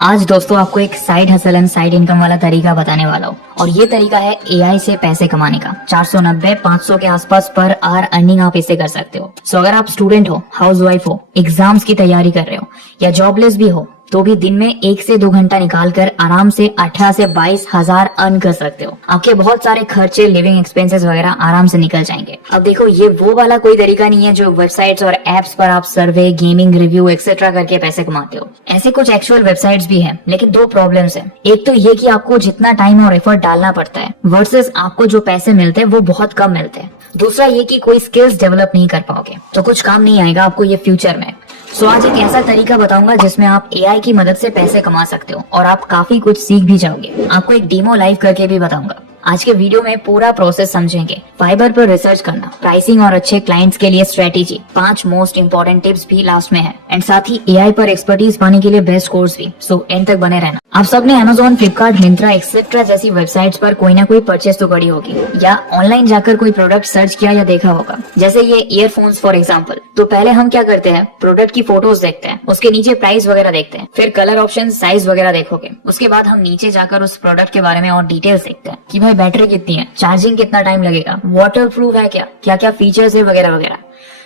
आज दोस्तों आपको एक side hustle and side income वाला तरीका बताने वाला हूँ और ये तरीका है एआई से पैसे कमाने का। 490-500 के आसपास पर आवर अर्निंग आप इसे कर सकते हो। सो अगर आप स्टूडेंट हो, हाउसवाइफ हो, एग्जाम्स की तैयारी कर रहे हो या जॉबलेस भी हो तो भी दिन में 1 से 2 घंटा निकाल कर आराम से 18 से 22 हजार अर्न कर सकते हो। आपके बहुत सारे खर्चे, लिविंग एक्सपेंसेस वगैरह आराम से निकल जाएंगे। अब देखो, ये वो वाला कोई तरीका नहीं है जो वेबसाइट्स और एप्स पर आप सर्वे, गेमिंग रिव्यू एक्सेट्रा करके पैसे कमाते हो। ऐसे कुछ एक्चुअल वेबसाइट्स भी हैं, लेकिन 2 प्रॉब्लम्स हैं। एक तो ये कि आपको जितना टाइम और एफर्ट डालना पड़ता है वर्सेस आपको जो पैसे मिलते हैं वो बहुत कम मिलते हैं। दूसरा ये कि कोई स्किल्स डेवलप नहीं कर पाओगे तो कुछ काम नहीं आएगा आपको ये फ्यूचर में। सो आज एक ऐसा तरीका बताऊंगा जिसमें आप एआई की मदद से पैसे कमा सकते हो और आप काफी कुछ सीख भी जाओगे। आपको एक डेमो लाइव करके भी बताऊंगा। आज के वीडियो में पूरा प्रोसेस समझेंगे, फाइबर पर रिसर्च करना, प्राइसिंग और अच्छे क्लाइंट्स के लिए स्ट्रेटेजी, 5 मोस्ट इंपोर्टेंट टिप्स भी लास्ट में है एंड साथ ही एआई पर एक्सपर्टीज पाने के लिए बेस्ट कोर्स भी। सो एंड तक बने रहना। आप सबने अमेज़न, फ्लिपकार्ट, मिंत्रा एक्सेट्रा जैसी वेबसाइट्स पर कोई ना कोई परचेस तो करी होगी या ऑनलाइन जाकर कोई प्रोडक्ट सर्च किया या देखा होगा। जैसे ये ईयरफोन्स फॉर एग्जाम्पल। तो पहले हम क्या करते हैं, प्रोडक्ट की फोटोज देखते हैं, उसके नीचे प्राइस वगैरह देखते हैं, फिर कलर ऑप्शन, साइज वगैरह देखोगे। उसके बाद हम नीचे जाकर उस प्रोडक्ट के बारे में और डिटेल्स देखते हैं कि भाई बैटरी कितनी है, चार्जिंग कितना टाइम लगेगा, वाटर प्रूफ है क्या क्या फीचर्स है वगैरह वगैरह।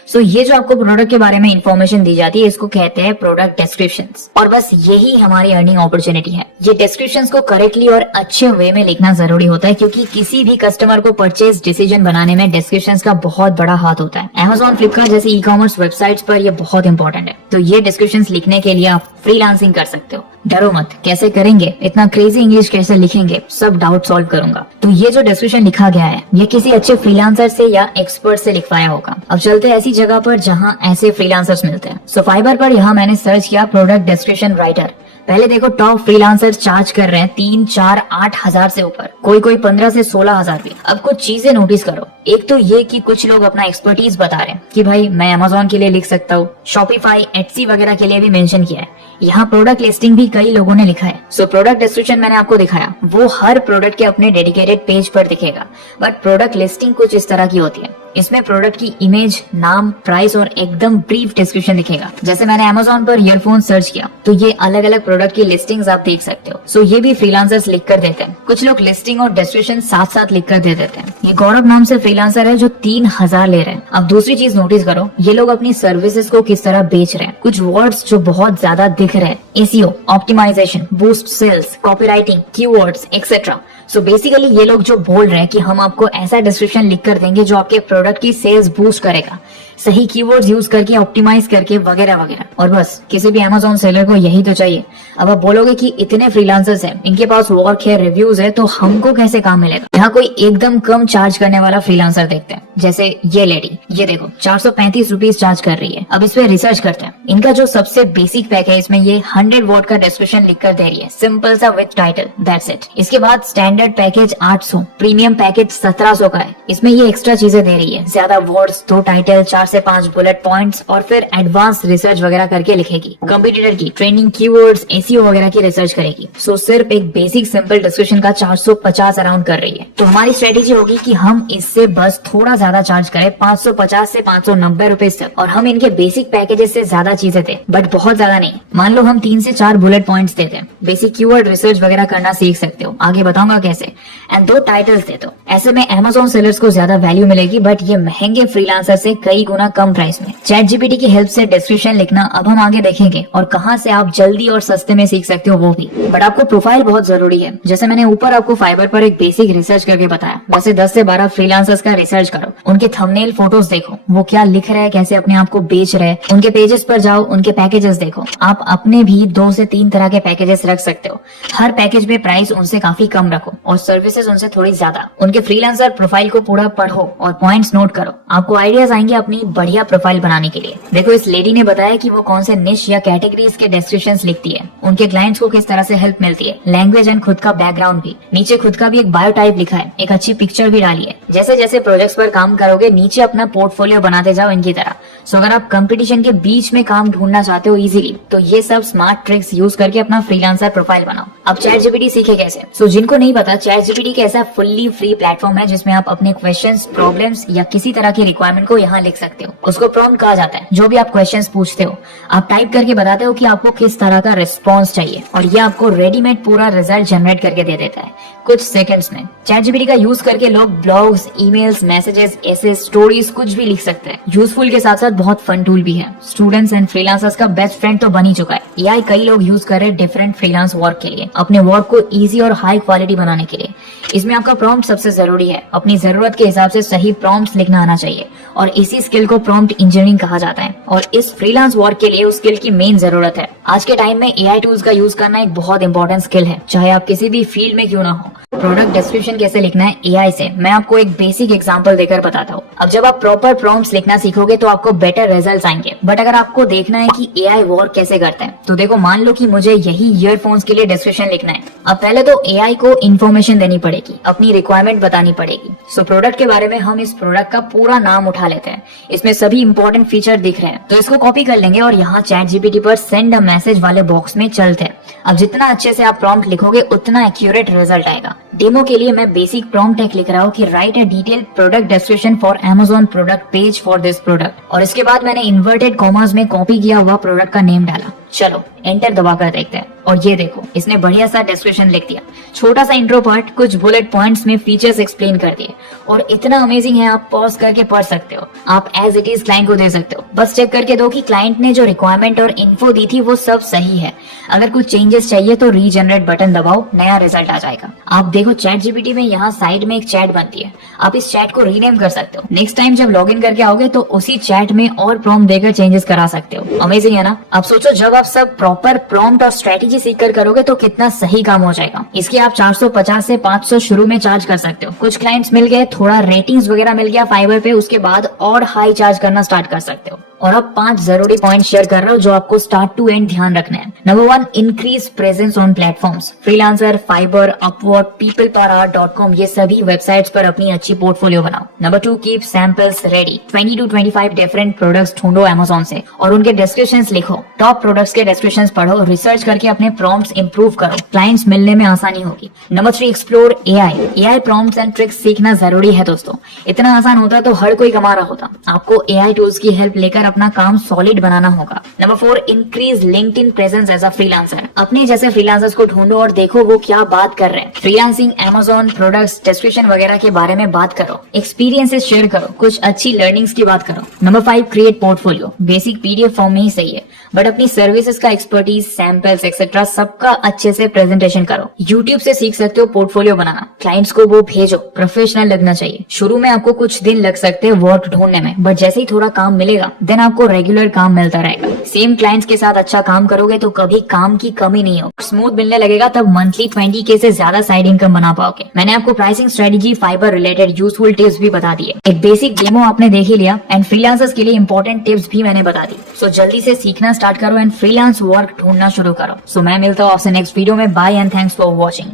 सो ये जो आपको प्रोडक्ट के बारे में इंफॉर्मेशन दी जाती है इसको कहते हैं प्रोडक्ट डिस्क्रिप्शंस। और बस यही हमारी अर्निंग अपॉर्चुनिटी है। ये डिस्क्रिप्शंस को करेक्टली और अच्छे वे में लिखना जरूरी होता है क्योंकि किसी भी कस्टमर को परचेज डिसीजन बनाने में डिस्क्रिप्शंस का बहुत बड़ा हाथ होता है। अमेज़न, फ्लिपकार्ट जैसी ई कॉमर्स वेबसाइट्स पर ये बहुत इंपॉर्टेंट है। तो ये डिस्क्रिप्शंस लिखने के लिए आप फ्रीलांसिंग कर सकते हो। डरो मत, कैसे करेंगे, इतना क्रेजी इंग्लिश कैसे लिखेंगे, सब डाउट सॉल्व करूंगा। तो ये जो डिस्क्रिप्शन लिखा गया है ये किसी अच्छे फ्रीलांसर से या एक्सपर्ट से लिखवाया होगा। अब चलते हैं ऐसी जगह पर जहां ऐसे फ्रीलांसर्स मिलते हैं। सो फाइबर पर यहाँ मैंने सर्च किया प्रोडक्ट डिस्क्रिप्शन राइटर। पहले देखो, टॉप फ्रीलांसर्स चार्ज कर रहे हैं 3, 4, 8 हजार से ऊपर, कोई 15 से 16 हजार भी। अब कुछ चीजें नोटिस करो। एक तो ये कि कुछ लोग अपना एक्सपर्टीज बता रहे हैं कि भाई मैं अमेज़न के लिए लिख सकता हूँ, शॉपिफाई, एटसी वगैरह के लिए भी मेंशन किया है। यहाँ प्रोडक्ट लिस्टिंग भी कई लोगों ने लिखा है। सो प्रोडक्ट डिस्क्रिप्शन मैंने आपको दिखाया, वो हर प्रोडक्ट के अपने डेडिकेटेड पेज पर दिखेगा। बट प्रोडक्ट लिस्टिंग कुछ इस तरह की होती है। इसमें प्रोडक्ट की इमेज, नाम, प्राइस और एकदम ब्रीफ डिस्क्रिप्शन दिखेगा। जैसे मैंने अमेज़न पर ईयरफोन सर्च किया तो ये अलग अलग प्रोडक्ट की लिस्टिंग्स आप देख सकते हो। सो ये भी फ्रीलांसर्स लिख कर देते हैं। कुछ लोग लिस्टिंग और डिस्क्रिप्शन साथ साथ लिख कर दे देते हैं। ये गौरव नाम से फ्रीलांसर है जो 3000 ले रहे हैं। अब दूसरी चीज नोटिस करो, ये लोग अपनी सर्विसेज को किस तरह बेच रहे हैं। कुछ वर्ड्स जो बहुत ज्यादा दिख रहे हैं, SEO, optimisation, boost sales, copywriting, keywords etcetera. So basically ये लोग जो बोल रहे हैं कि हम आपको ऐसा डिस्क्रिप्शन लिख कर देंगे जो आपके प्रोडक्ट की सेल्स बूस्ट करेगा, सही कीवर्ड्स यूज करके, ऑप्टिमाइज करके वगैरह वगैरह। और बस किसी भी अमेज़न सेलर को यही तो चाहिए। अब आप बोलोगे कि इतने फ्रीलांसर्स हैं, इनके पास वर्क है, रिव्यूज है, तो हमको कैसे काम मिलेगा। यहाँ कोई एकदम कम चार्ज करने वाला फ्रीलांसर देखते हैं। जैसे ये लेडी, ये देखो 435 रुपीज चार्ज कर रही है। अब इस पे रिसर्च करते हैं। इनका जो सबसे बेसिक पैक है इसमें ये 100 वर्ड का डिस्क्रिप्शन लिख कर दे रही है, सिंपल सा विद टाइटल, दैट्स इट। इसके बाद स्टैंडर्ड पैकेज 800, प्रीमियम पैकेज 1700 का है। इसमें ये एक्स्ट्रा चीजें दे रही है, ज्यादा वर्ड्स, 2 टाइटल, 4 से 5 बुलेट पॉइंट्स और फिर एडवांस रिसर्च वगैरह करके लिखेगी। कंपटीटर की ट्रेंडिंग कीवर्ड्स, एसईओ वगैरह की रिसर्च करेगी। सो सिर्फ एक बेसिक सिंपल डिस्क्रिप्शन का 450 अराउंड कर रही है। तो हमारी स्ट्रेटेजी होगी कि हम इससे बस थोड़ा ज्यादा चार्ज करें, 550 से 590 रुपए तक, और हम इनके बेसिक पैकेजेस से ज्यादा चीजें दें, बट बहुत ज्यादा नहीं। मान लो हम 3 से 4 बुलेट पॉइंट्स देते हैं, बेसिक कीवर्ड रिसर्च वगैरह करना सीख सकते हो, आगे बताऊंगा कैसे, एंड 2 टाइटल्स दे दो। ऐसे में अमेज़न सेलर्स को ज्यादा वैल्यू मिलेगी, बट ये महंगे फ्रीलांसर से कई गुना कम प्राइस में। चैट जीपीटी की हेल्प से डिस्क्रिप्शन लिखना अब हम आगे देखेंगे और कहां से आप जल्दी और सस्ते में सीख सकते हो वो भी। बट आपको प्रोफाइल बहुत जरूरी है। जैसे मैंने ऊपर आपको फाइबर पर एक बेसिक रिसर्च करके बताया, वैसे 10 से 12 फ्रीलांसर्स का रिसर्च करो, उनके थंबनेल फोटोज देखो, वो क्या लिख रहे हैं, कैसे अपने आप को बेच रहे हैं, उनके पेजेस पर जाओ, उनके पैकेजेस देखो। आप अपने भी 2 से 3 तरह के पैकेजेस रख सकते हो। हर पैकेज में प्राइस उनसे काफी कम रखो और सर्विसेज उनसे थोड़ी ज्यादा। उनके फ्रीलांसर प्रोफाइल को पूरा पढ़ो और पॉइंट्स नोट करो, आपको आइडियाज आएंगे अपनी बढ़िया प्रोफाइल बनाने के लिए। देखो, इस लेडी ने बताया कि वो कौन से निश या कैटेगरीज के डिस्क्रिप्शंस लिखती है, उनके क्लाइंट्स को किस तरह से हेल्प मिलती है, लैंग्वेज एंड खुद का बैकग्राउंड भी। नीचे खुद का भी एक बायो टाइप लिखा है, एक अच्छी पिक्चर भी डाली है। जैसे जैसे प्रोजेक्ट्स पर काम करोगे नीचे अपना पोर्टफोलियो बनाते जाओ इनकी तरह। सो अगर आप कंपटीशन के बीच में काम ढूंढना चाहते हो इजीली, तो ये सब स्मार्ट ट्रिक्स यूज करके अपना फ्रीलांसर प्रोफाइल बनाओ। अब चैट जीपीटी सीखे कैसे। सो जिनको नहीं पता, ChatGPT का ऐसा फुल्ली फ्री प्लेटफॉर्म है जिसमें आप अपने क्वेश्चंस, प्रॉब्लम्स या किसी तरह की रिक्वायरमेंट को यहाँ लिख सकते हो। उसको प्रॉम्प्ट कहा जाता है। जो भी आप क्वेश्चंस पूछते हो, आप टाइप करके बताते हो कि आपको किस तरह का रिस्पॉन्स चाहिए और ये आपको रेडीमेड पूरा रिजल्ट जनरेट करके दे देता है कुछ सेकंड्स में। ChatGPT का यूज करके लोग ब्लॉग्स, ईमेल्स, मैसेजेस, ऐसे स्टोरीज कुछ भी लिख सकते हैं। यूजफुल के साथ साथ बहुत फन टूल भी है। स्टूडेंट्स एंड फ्रीलांसर्स का बेस्ट फ्रेंड तो बन ही चुका है। AI कई लोग यूज कर रहे हैं डिफरेंट फ्रीलांस वर्क के लिए, अपने वर्क को इजी और हाई क्वालिटी बनाने के लिए। इसमें आपका प्रॉम्प्ट सबसे जरूरी है। अपनी जरूरत के हिसाब से सही प्रॉम्प्ट्स लिखना आना चाहिए और इसी स्किल को प्रॉम्प्ट इंजीनियरिंग कहा जाता है और इस फ्रीलांस वर्क के लिए उस स्किल की मेन जरूरत है। आज के टाइम में AI टूल्स का यूज करना एक बहुत इंपॉर्टेंट स्किल है, चाहे आप किसी भी फील्ड में क्यों ना हो। प्रोडक्ट डिस्क्रिप्शन कैसे लिखना है AI से, मैं आपको एक बेसिक एग्जांपल देकर बताता हूँ। अब जब आप प्रॉपर प्रॉम्प्ट्स लिखना सीखोगे तो आपको बेटर रिजल्ट्स आएंगे। बट अगर आपको देखना है कि AI वर्क कैसे करता है, तो देखो, मान लो कि मुझे यही ईयरफोन्स के लिए डिस्क्रिप्शन लिखना है। अब पहले तो AI को इन्फॉर्मेशन देनी पड़ेगी, अपनी रिक्वायरमेंट बतानी पड़ेगी। सो प्रोडक्ट के बारे में हम इस प्रोडक्ट का पूरा नाम उठा लेते हैं। इसमें सभी इंपॉर्टेंट फीचर दिख रहे हैं, तो इसको कॉपी कर लेंगे और यहाँ ChatGPT पर सेंड अ मैसेज वाले बॉक्स में चलते हैं। अब जितना अच्छे से आप प्रॉम्प्ट लिखोगे उतना एक्यूरेट रिजल्ट आएगा। डेमो के लिए मैं बेसिक प्रॉम्प्ट टेक लिख रहा हूँ कि right a detailed product description for Amazon product page for this product, और इसके बाद मैंने इन्वर्टेड कॉमास में कॉपी किया हुआ प्रोडक्ट का नेम डाला। चलो एंटर दबाकर देखते हैं और ये देखो, इसने बढ़िया सा डिस्क्रिप्शन लिख दिया। छोटा सा इंट्रो पार्ट, कुछ बुलेट पॉइंट्स में फीचर्स एक्सप्लेन कर दिए और इतना अमेजिंग है आप पॉज करके पढ़ सकते हो। आप एज इट इज क्लाइंट को दे सकते हो। बस चेक करके दो कि क्लाइंट ने जो रिक्वायरमेंट और इन्फो दी थी वो सब सही है। अगर कुछ चेंजेस चाहिए तो रीजनरेट बटन दबाओ, नया रिजल्ट आ जाएगा। आप देखो ChatGPT में यहाँ साइड में एक चैट बनती है, आप इस चैट को रीनेम कर सकते हो। नेक्स्ट टाइम जब लॉग इन करके आओगे तो उसी चैट में और प्रॉम्प्ट देकर चेंजेस करा सकते हो। अमेजिंग है ना। अब सोचो, जब आप सब प्रॉपर प्रॉम्प्ट और स्ट्रेटेजी सीखकर करोगे तो कितना सही काम हो जाएगा। इसके आप 450 से 500 शुरू में चार्ज कर सकते हो। कुछ क्लाइंट्स मिल गए, थोड़ा रेटिंग्स वगैरह मिल गया फाइवर पे, उसके बाद और हाई चार्ज करना स्टार्ट कर सकते हो। और अब 5 जरूरी पॉइंट शेयर कर रहा हूँ जो आपको स्टार्ट टू एंड ध्यान रखना है। Number 1, increase presence on platforms. Freelancer, fibre, Upwork, peoplepower.com ये सभी वेबसाइट्स पर अपनी अच्छी पोर्टफोलियो बनाओ। Number 2, keep samples ready. 20 to 25 different products ढूंढो Amazon से और उनके डिस्क्रिप्शंस लिखो। टॉप प्रोडक्ट्स के डिस्क्रिप्शंस पढ़ो, रिसर्च करके अपने प्रॉम्प्ट्स इंप्रूव करो, क्लाइंट्स मिलने में आसानी होगी। Number 3, explore AI prompts and tricks सीखना जरूरी है दोस्तों। इतना आसान होता तो हर कोई कमा रहा होता। आपको AI टूल्स की हेल्प लेकर अपना काम सॉलिड बनाना होगा। Number 4, increase LinkedIn presence as a freelancer. अपने जैसे फ्रीलांसर्स को ढूंढो और देखो वो क्या बात कर रहे हैं। फ्रीलांसिंग, Amazon, प्रोडक्ट्स, डिस्क्रिप्शन वगैरह के बारे में बात करो, एक्सपीरियंसेस शेयर करो, कुछ अच्छी लर्निंग्स की बात करो। Number 5, create portfolio. Basic PDF form में ही सही है, बट अपनी सर्विसेज का एक्सपर्टीज, सैंपल्स एक्सेट्रा सबका अच्छे से प्रेजेंटेशन करो। यूट्यूब से सीख सकते हो पोर्टफोलियो बनाना। क्लाइंट्स को वो भेजो, प्रोफेशनल लगना चाहिए। शुरू में आपको कुछ दिन लग सकते हैं वर्क ढूंढने में, बट जैसे ही थोड़ा काम मिलेगा देन आपको रेगुलर काम मिलता रहेगा। सेम क्लाइंट्स के साथ अच्छा काम करोगे तो कभी काम की कमी नहीं हो। स्मूथ मिलने लगेगा तब मंथली 20K से ज्यादा साइड इनकम बना पाओगे। मैंने आपको pricing strategy, fibre related useful tips भी बता दिए। एक बेसिक डेमो आपने देख ही लिया एंड फ्रीलांसर्स के लिए इंपॉर्टेंट टिप्स भी मैंने बता दी। सो जल्दी से सीखना स्टार्ट करो एंड फ्रीलांस वर्क ढूंढना शुरू करो। सो मैं मिलता हूँ आपसे नेक्स्ट वीडियो में। Bye and thanks for watching.